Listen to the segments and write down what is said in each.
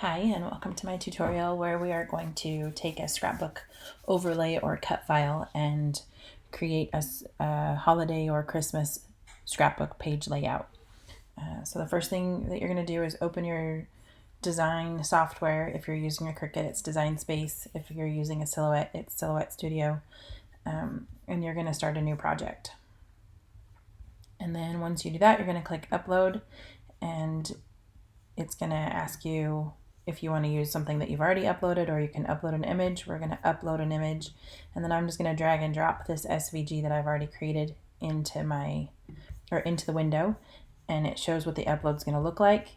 Hi, and welcome to my tutorial where we are going to take a scrapbook overlay or cut file and create a holiday or Christmas scrapbook page layout. So the first thing that you're going to do is open your design software. If you're using a Cricut, it's Design Space. If you're using a Silhouette, it's Silhouette Studio. And you're going to start a new project. And then once you do that, you're going to click Upload, and it's going to ask you if you want to use something that you've already uploaded, or you can upload an image. We're going to upload an image, and then I'm just going to drag and drop this SVG that I've already created into the window, and it shows what the upload's going to look like.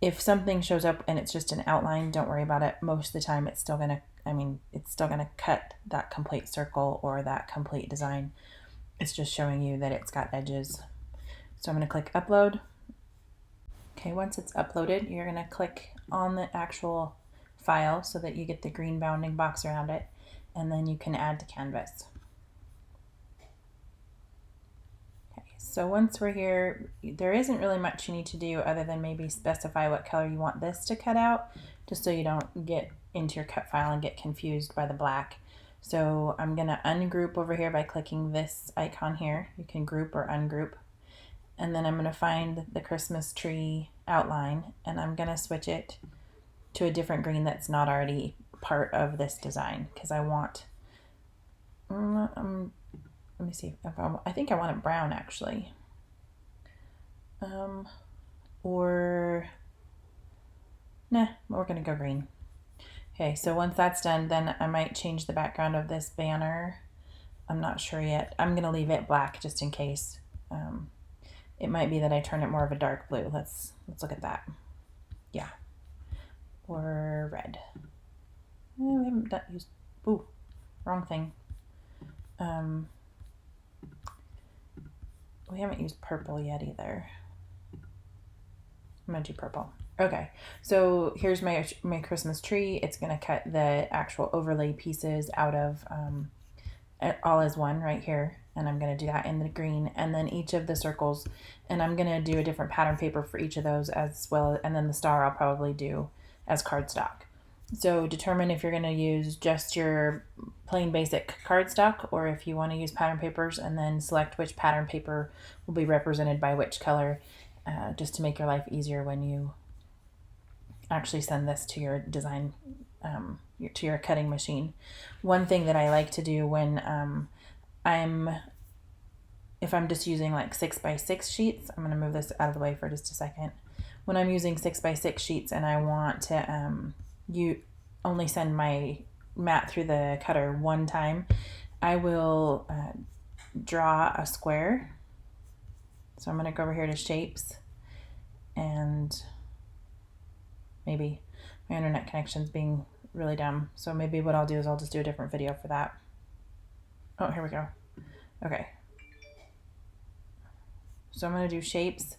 If something shows up and it's just an outline, don't worry about it. Most of the time it's still going to cut that complete circle or that complete design. It's just showing you that it's got edges. So I'm going to click Upload. Okay, once it's uploaded, you're going to click on the actual file so that you get the green bounding box around it, and then you can add to canvas. Okay, so once we're here, there isn't really much you need to do other than maybe specify what color you want this to cut out, just so you don't get into your cut file and get confused by the black. So I'm going to ungroup over here by clicking this icon here. You can group or ungroup. And then I'm going to find the Christmas tree outline, and I'm going to switch it to a different green that's not already part of this design, because I want, let me see, I think I want it brown actually. Or, nah, we're going to go green. Okay, so once that's done, then I might change the background of this banner. I'm not sure yet. I'm going to leave it black just in case. It might be that I turn it more of a dark blue. Let's look at that. Yeah. Or red. We haven't used, ooh, wrong thing. We haven't used purple yet either. I'm gonna do purple. Okay, so here's my Christmas tree. It's gonna cut the actual overlay pieces out of all as one right here, and I'm going to do that in the green, and then each of the circles, and I'm going to do a different pattern paper for each of those as well, and then the star I'll probably do as cardstock. So determine if you're going to use just your plain basic cardstock, or if you want to use pattern papers, and then select which pattern paper will be represented by which color, just to make your life easier when you actually send this to your design to your cutting machine. One thing that I like to do when if I'm just using like 6x6 sheets, I'm going to move this out of the way for just a second. When I'm using 6x6 sheets and I want to only send my mat through the cutter one time, I will draw a square. So I'm going to go over here to shapes, and maybe my internet connection's being really dumb. So maybe what I'll do is I'll just do a different video for that. Oh, here we go. Okay. So I'm going to do shapes,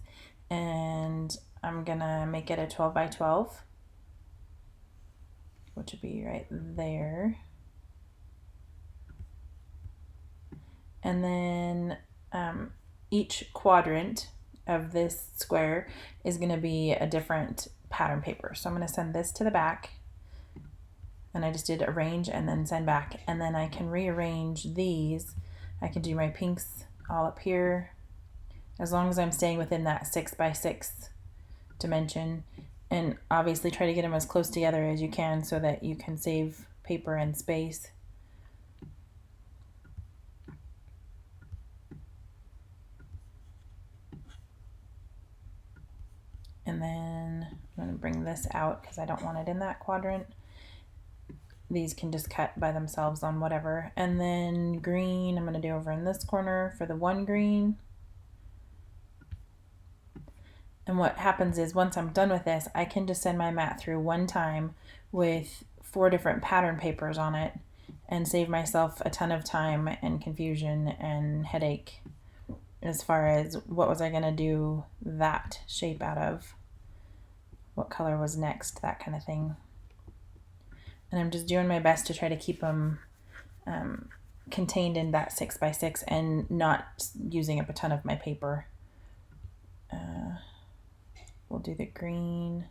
and I'm going to make it a 12 by 12, which would be right there. And then each quadrant of this square is going to be a different pattern paper. So I'm going to send this to the back, and I just did arrange and then send back, and then I can rearrange these. I can do my pinks all up here, as long as I'm staying within that 6x6 dimension, and obviously try to get them as close together as you can so that you can save paper and space. And then I'm going to bring this out because I don't want it in that quadrant. These can just cut by themselves on whatever. And then green, I'm going to do over in this corner for the one green. And what happens is once I'm done with this, I can just send my mat through one time with 4 different pattern papers on it and save myself a ton of time and confusion and headache as far as what was I going to do that shape out of, what color was next, that kind of thing. And I'm just doing my best to try to keep them contained in that 6x6 and not using up a ton of my paper. We'll do the green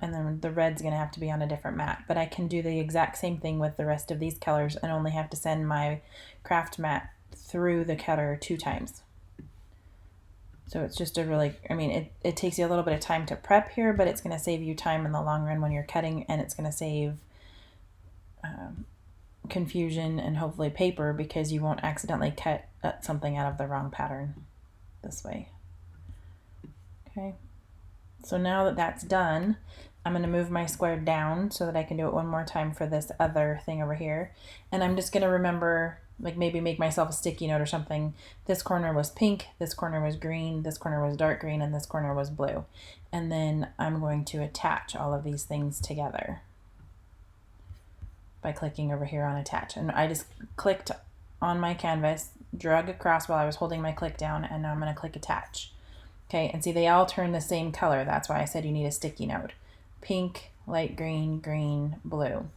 and then the red's going to have to be on a different mat. But I can do the exact same thing with the rest of these colors and only have to send my craft mat through the cutter 2 times. So it's just a really, I mean, it takes you a little bit of time to prep here, but it's going to save you time in the long run when you're cutting, and it's going to save confusion and hopefully paper, because you won't accidentally cut something out of the wrong pattern this way. Okay, so now that that's done, I'm going to move my square down so that I can do it one more time for this other thing over here. And I'm just going to remember, like maybe make myself a sticky note or something. This corner was pink, this corner was green, this corner was dark green, and this corner was blue. And then I'm going to attach all of these things together by clicking over here on attach. And I just clicked on my canvas, drag across while I was holding my click down, and now I'm going to click attach. Okay, and see, they all turn the same color. That's why I said you need a sticky note. Pink, light green, green, blue.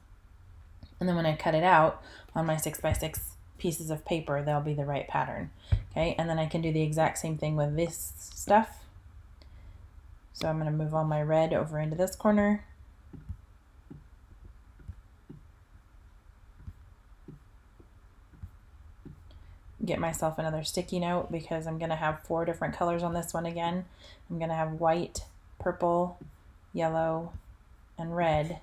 And then when I cut it out on my 6x6 pieces of paper, they'll be the right pattern. Okay, and then I can do the exact same thing with this stuff. So I'm going to move all my red over into this corner. Get myself another sticky note because I'm going to have 4 different colors on this one again. I'm going to have white, purple, yellow, and red.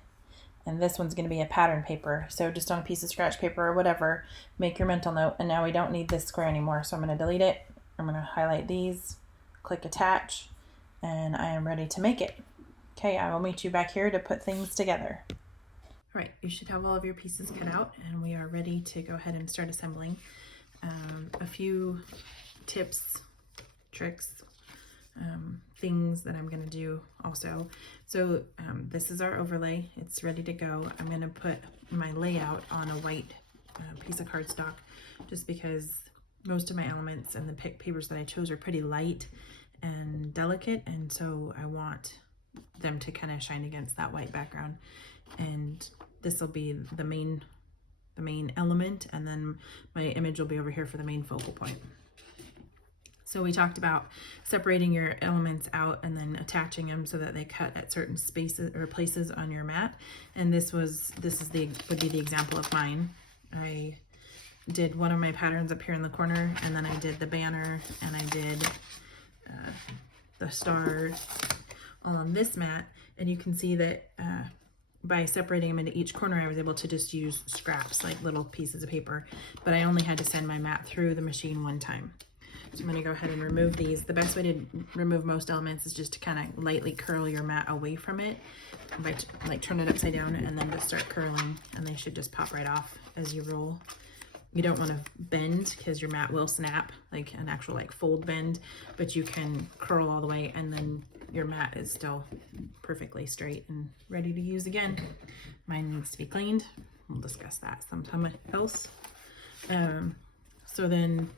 And this one's going to be a pattern paper. So just on a piece of scratch paper or whatever, make your mental note. And now we don't need this square anymore. So I'm going to delete it. I'm going to highlight these, click attach, and I am ready to make it. Okay, I will meet you back here to put things together. All right, you should have all of your pieces cut out, and we are ready to go ahead and start assembling. A few tips, tricks, things that I'm going to do also. So this is our overlay. It's ready to go. I'm going to put my layout on a white piece of cardstock just because most of my elements and the papers that I chose are pretty light and delicate, and so I want them to kind of shine against that white background. And this will be the main element, and then my image will be over here for the main focal point. So we talked about separating your elements out and then attaching them so that they cut at certain spaces or places on your mat. And this would be the example of mine. I did one of my patterns up here in the corner, and then I did the banner, and I did the stars all on this mat. And you can see that by separating them into each corner, I was able to just use scraps, like little pieces of paper, but I only had to send my mat through the machine one time. So I'm going to go ahead and remove these. The best way to remove most elements is just to kind of lightly curl your mat away from it, by like turn it upside down and then just start curling, and they should just pop right off as you roll. You don't want to bend because your mat will snap, like an actual like fold bend, but you can curl all the way, and then your mat is still perfectly straight and ready to use again. Mine needs to be cleaned. We'll discuss that sometime else. So then,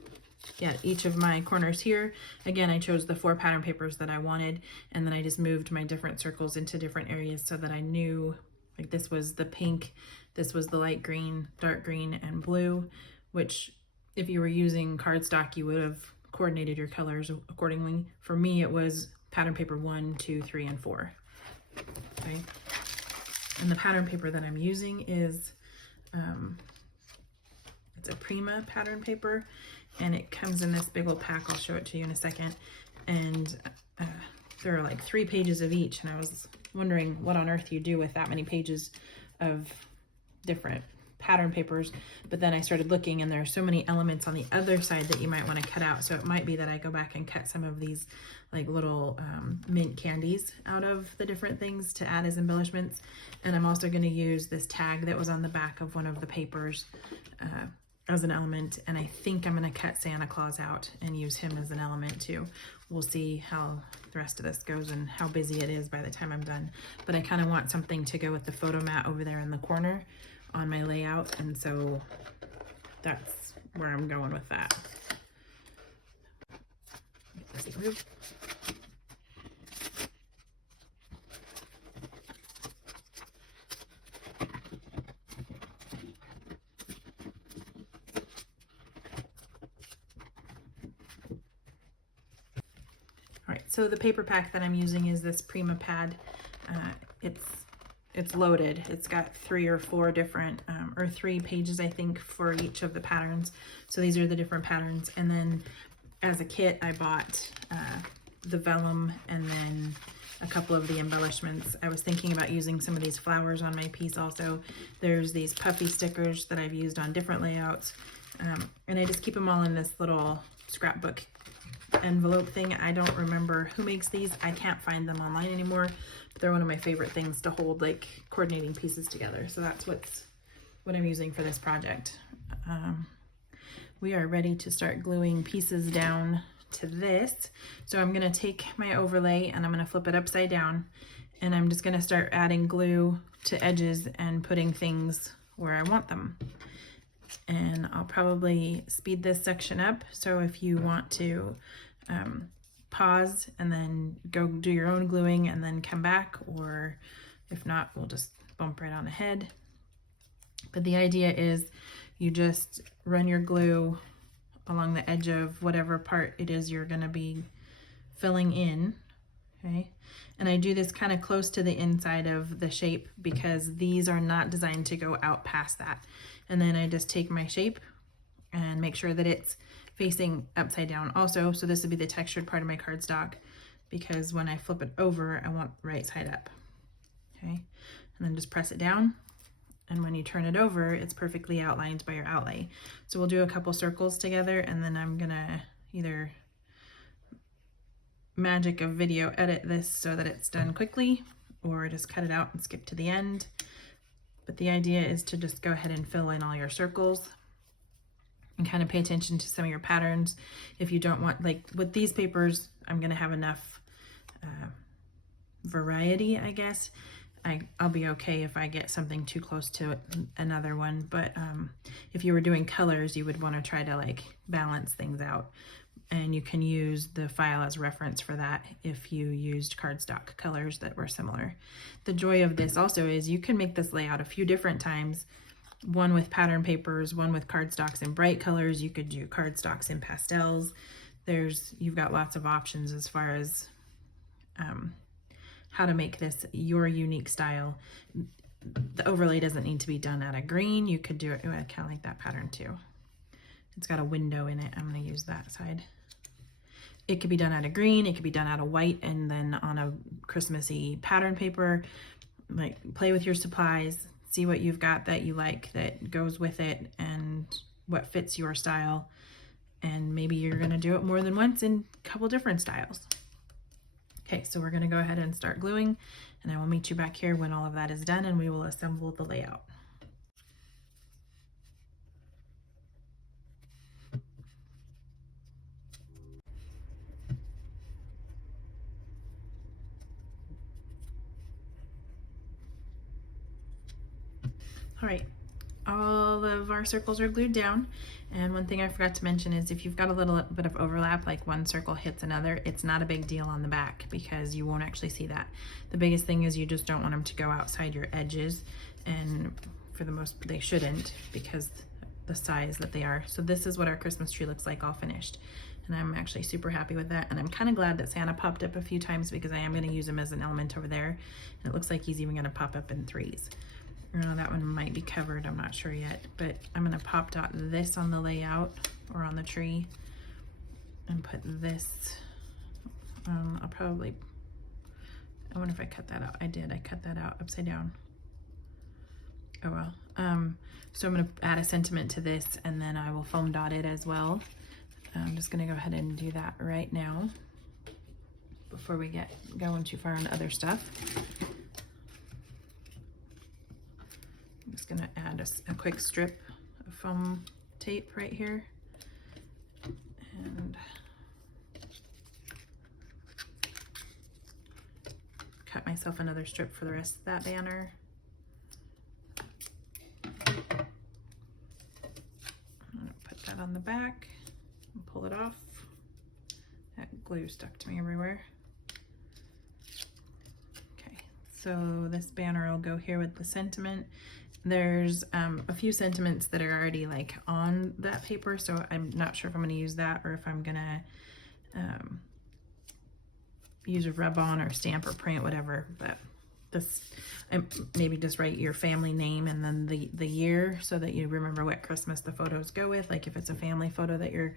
yeah, each of my corners here, again, I chose the 4 pattern papers that I wanted, and then I just moved my different circles into different areas so that I knew, like, this was the pink, this was the light green, dark green, and blue, which if you were using cardstock, you would have coordinated your colors accordingly. For me, it was pattern paper 1, 2, 3, and 4. Okay. And the pattern paper that I'm using is, it's a Prima pattern paper, and it comes in this big old pack. I'll show it to you in a second. And there are like 3 pages of each, and I was wondering what on earth you do with that many pages of different pattern papers. But then I started looking, and there are so many elements on the other side that you might want to cut out. So it might be that I go back and cut some of these like little mint candies out of the different things to add as embellishments. And I'm also going to use this tag that was on the back of one of the papers as an element, and I think I'm going to cut Santa Claus out and use him as an element too. We'll see how the rest of this goes and how busy it is by the time I'm done. But I kind of want something to go with the photo mat over there in the corner on my layout, and so that's where I'm going with that. Get this removed. So the paper pack that I'm using is this Prima pad. it's loaded. It's got 3 or 4 different, or 3 pages, I think, for each of the patterns. So these are the different patterns. And then as a kit, I bought the vellum and then a couple of the embellishments. I was thinking about using some of these flowers on my piece also. There's these puffy stickers that I've used on different layouts. And I just keep them all in this little scrapbook envelope thing. I don't remember who makes these. I can't find them online anymore, but they're one of my favorite things to hold like coordinating pieces together. So that's what I'm using for this project. We are ready to start gluing pieces down to this. So I'm going to take my overlay and I'm going to flip it upside down, and I'm just going to start adding glue to edges and putting things where I want them. And I'll probably speed this section up, so if you want to pause and then go do your own gluing and then come back, or if not, we'll just bump right on ahead. But the idea is you just run your glue along the edge of whatever part it is you're going to be filling in, okay? And I do this kind of close to the inside of the shape because these are not designed to go out past that. And then I just take my shape and make sure that it's facing upside down also. So this would be the textured part of my cardstock, because when I flip it over, I want right side up, okay? And then just press it down. And when you turn it over, it's perfectly outlined by your outlay. So we'll do a couple circles together, and then I'm gonna either magic of video edit this so that it's done quickly, or just cut it out and skip to the end. But the idea is to just go ahead and fill in all your circles and kind of pay attention to some of your patterns. If you don't want, like with these papers, I'm gonna have enough variety, I guess. I'll be okay if I get something too close to another one, but if you were doing colors, you would want to try to like balance things out, and you can use the file as reference for that if you used cardstock colors that were similar. The joy of this also is you can make this layout a few different times, one with pattern papers, one with cardstocks in bright colors. You could do cardstocks in pastels. You've got lots of options as far as how to make this your unique style. The overlay doesn't need to be done out of green. You could do it, I kind of like that pattern too. It's got a window in it. I'm gonna use that side. It could be done out of green, it could be done out of white, and then on a Christmassy pattern paper, like play with your supplies, see what you've got that you like that goes with it and what fits your style. And maybe you're gonna do it more than once in a couple different styles. Okay, so we're gonna go ahead and start gluing, and I will meet you back here when all of that is done and we will assemble the layout. All right, all of our circles are glued down. And one thing I forgot to mention is if you've got a little bit of overlap, like one circle hits another, it's not a big deal on the back because you won't actually see that. The biggest thing is you just don't want them to go outside your edges, and for the most, they shouldn't because the size that they are. So this is what our Christmas tree looks like all finished. And I'm actually super happy with that. And I'm kind of glad that Santa popped up a few times because I am gonna use him as an element over there. And it looks like he's even gonna pop up in 3s. That one might be covered, I'm not sure yet, but I'm gonna pop dot this on the layout or on the tree and put this, I wonder if I cut that out. I did, I cut that out upside down. Oh well. So I'm gonna add a sentiment to this, and then I will foam dot it as well. I'm just gonna go ahead and do that right now before we get going too far on other stuff. I'm just gonna add a quick strip of foam tape right here, and cut myself another strip for the rest of that banner. I'm gonna put that on the back and pull it off. That glue stuck to me everywhere. Okay, so this banner will go here with the sentiment. There's a few sentiments that are already like on that paper, so I'm not sure if I'm going to use that or if I'm going to use a rub on or stamp or print, whatever, but this, maybe just write your family name and then the year so that you remember what Christmas the photos go with. Like if it's a family photo that you're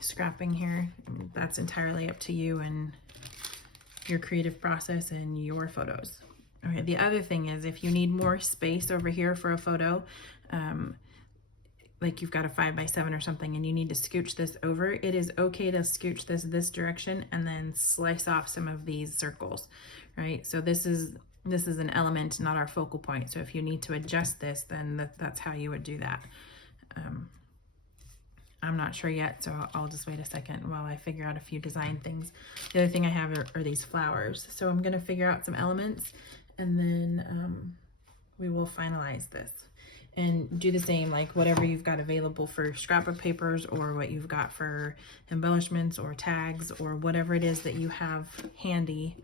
scrapping here, that's entirely up to you and your creative process and your photos. Okay, the other thing is if you need more space over here for a photo, like you've got a 5x7 or something and you need to scooch this over, it is okay to scooch this direction and then slice off some of these circles, right? So this is an element, not our focal point. So if you need to adjust this, then that's how you would do that. I'm not sure yet, so I'll just wait a second while I figure out a few design things. The other thing I have are these flowers. So I'm gonna figure out some elements and then we will finalize this. And do the same, like whatever you've got available for scrapbook papers or what you've got for embellishments or tags or whatever it is that you have handy.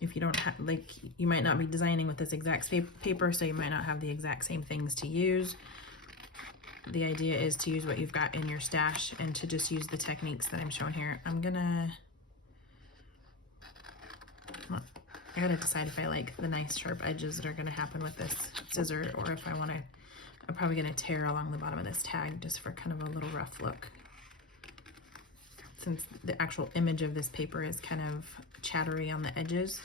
If you don't have, like, you might not be designing with this exact paper, so you might not have the exact same things to use. The idea is to use what you've got in your stash and to just use the techniques that I'm showing here. I gotta decide if I like the nice sharp edges that are gonna happen with this scissor or if I'm probably gonna tear along the bottom of this tag just for kind of a little rough look. Since the actual image of this paper is kind of chattery on the edges.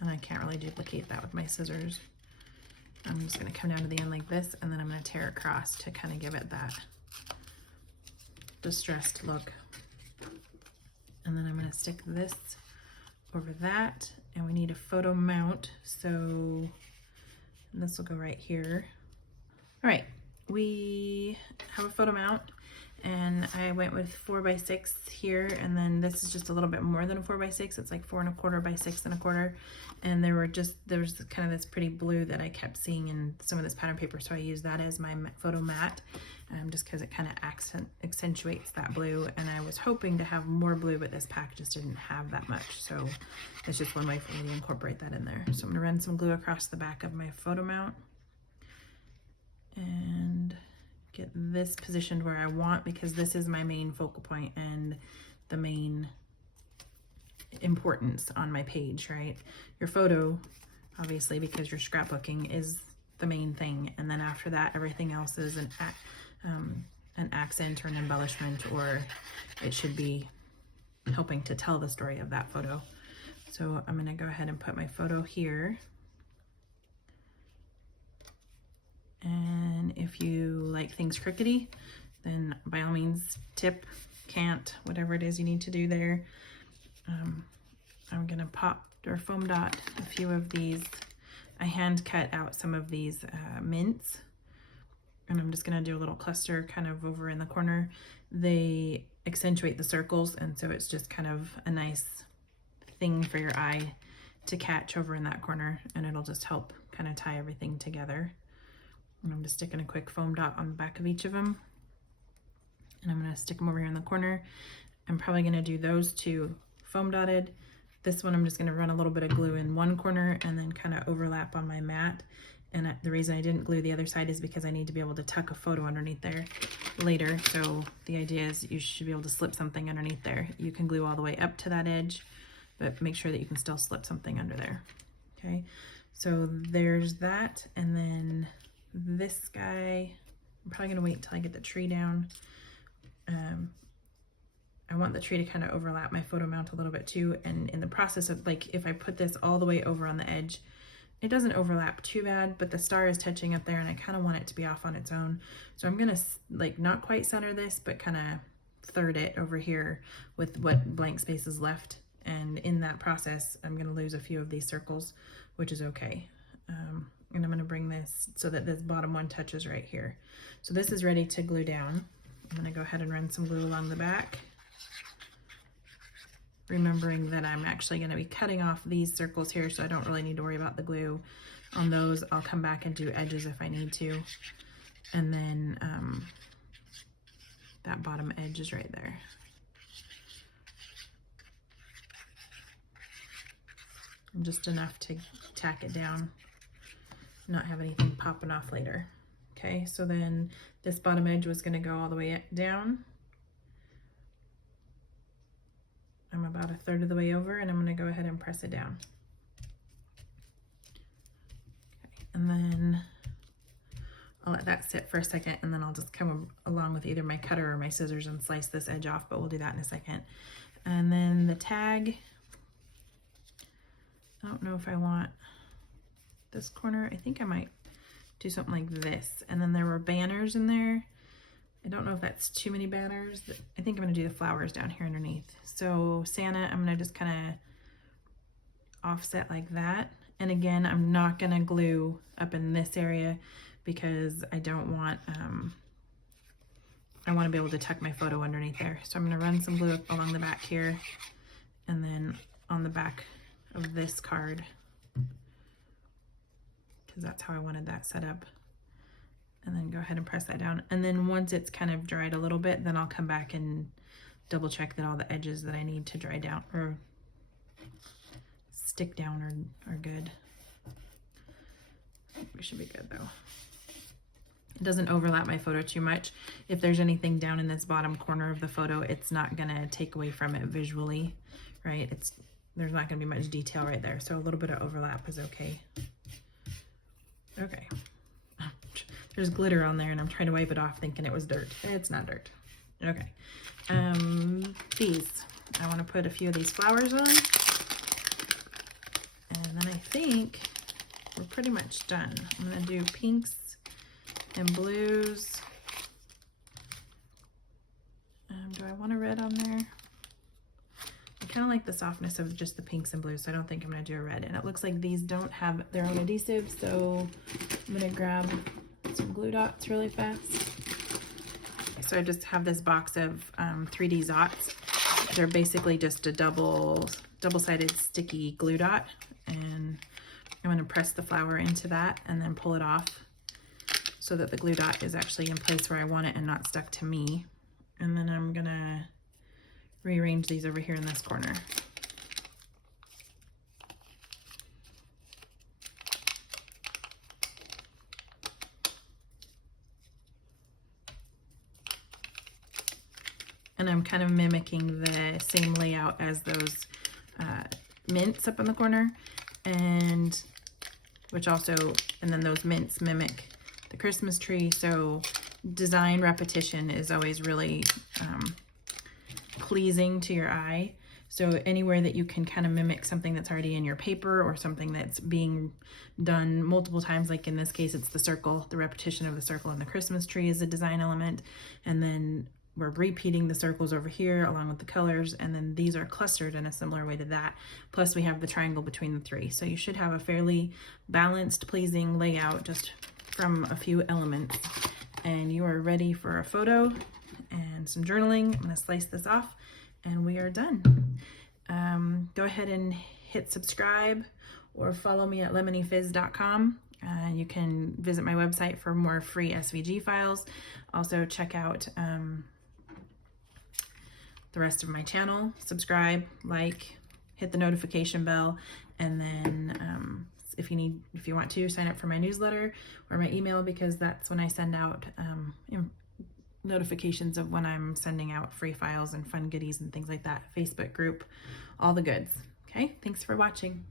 And I can't really duplicate that with my scissors. I'm just gonna come down to the end like this and then I'm gonna tear across to kind of give it that distressed look. And then I'm gonna stick this over that, and we need a photo mount, so this will go right here. All right, we have a photo mount, and I went with 4x6 here, and then this is just a little bit more than a 4x6. It's like 4 1/4 by 6 1/4, and there was kind of this pretty blue that I kept seeing in some of this pattern paper, so I used that as my photo mat, just because it kind of accentuates that blue. And I was hoping to have more blue, but this pack just didn't have that much, so it's just one way for me to incorporate that in there. So I'm gonna run some glue across the back of my photo mount and get this positioned where I want, because this is my main focal point and the main importance on my page, right? Your photo, obviously, because you're scrapbooking, is the main thing, and then after that everything else is an accent or an embellishment, or it should be helping to tell the story of that photo. So I'm gonna go ahead and put my photo here. And if you like things crookedy, then by all means tip, cant, whatever it is you need to do there. I'm gonna pop or foam dot a few of these. I hand cut out some of these mints, and I'm just gonna do a little cluster kind of over in the corner. They accentuate the circles, and so it's just kind of a nice thing for your eye to catch over in that corner, and it'll just help kind of tie everything together. And I'm just sticking a quick foam dot on the back of each of them, and I'm gonna stick them over here in the corner. I'm probably gonna do those two foam dotted. This one I'm just gonna run a little bit of glue in one corner and then kind of overlap on my mat. And the reason I didn't glue the other side is because I need to be able to tuck a photo underneath there later. So the idea is you should be able to slip something underneath there. You can glue all the way up to that edge, but make sure that you can still slip something under there. Okay, so there's that. And then this guy, I'm probably gonna wait until I get the tree down. I want the tree to kind of overlap my photo mount a little bit too. And in the process of, like, if I put this all the way over on the edge, it doesn't overlap too bad, but the star is touching up there and I kind of want it to be off on its own. So I'm gonna like not quite center this, but kind of third it over here with what blank space is left. And in that process, I'm gonna lose a few of these circles, which is okay. And I'm gonna bring this so that this bottom one touches right here. So this is ready to glue down. I'm gonna go ahead and run some glue along the back, remembering that I'm actually gonna be cutting off these circles here, so I don't really need to worry about the glue on those. I'll come back and do edges if I need to. And then that bottom edge is right there. And just enough to tack it down, not have anything popping off later. Okay, so then this bottom edge was gonna go all the way down. I'm about 1/3 of the way over, and I'm going to go ahead and press it down. Okay. And then I'll let that sit for a second, and then I'll just come along with either my cutter or my scissors and slice this edge off, but we'll do that in a second. And then the tag, I don't know if I want this corner. I think I might do something like this. And then there were banners in there. I don't know if that's too many banners. I think I'm going to do the flowers down here underneath. So Santa, I'm going to just kind of offset like that. And again, I'm not going to glue up in this area because I don't want, I want to be able to tuck my photo underneath there. So I'm going to run some glue along the back here and then on the back of this card, because that's how I wanted that set up. And then go ahead and press that down. And then once it's kind of dried a little bit, then I'll come back and double check that all the edges that I need to dry down or stick down are good. I think we should be good though. It doesn't overlap my photo too much. If there's anything down in this bottom corner of the photo, it's not gonna take away from it visually, right? There's not gonna be much detail right there. So a little bit of overlap is okay. Okay. There's glitter on there and I'm trying to wipe it off thinking it was dirt. It's not dirt. Okay. These, I want to put a few of these flowers on. And then I think we're pretty much done. I'm going to do pinks and blues. Do I want a red on there? I kind of like the softness of just the pinks and blues, so I don't think I'm going to do a red. And it looks like these don't have their own adhesive, so I'm going to grab some glue dots really fast. So I just have this box of 3D Zots. They're basically just a double-sided sticky glue dot, and I'm going to press the flower into that and then pull it off so that the glue dot is actually in place where I want it and not stuck to me. And then I'm going to rearrange these over here in this corner. And I'm kind of mimicking the same layout as those mints up in the corner, and then those mints mimic the Christmas tree. So design repetition is always really pleasing to your eye. So anywhere that you can kind of mimic something that's already in your paper or something that's being done multiple times, like in this case, it's the circle, the repetition of the circle in the Christmas tree is a design element. And then we're repeating the circles over here along with the colors, and then these are clustered in a similar way to that. Plus we have the triangle between the three. So you should have a fairly balanced, pleasing layout just from a few elements. And you are ready for a photo and some journaling. I'm gonna slice this off and we are done. Go ahead and hit subscribe or follow me at lemonifizz.com. You can visit my website for more free SVG files. Also check out the rest of my channel, subscribe, like, hit the notification bell, and then if you want to, sign up for my newsletter or my email, because that's when I send out notifications of when I'm sending out free files and fun goodies and things like that. Facebook group, all the goods. Okay, thanks for watching.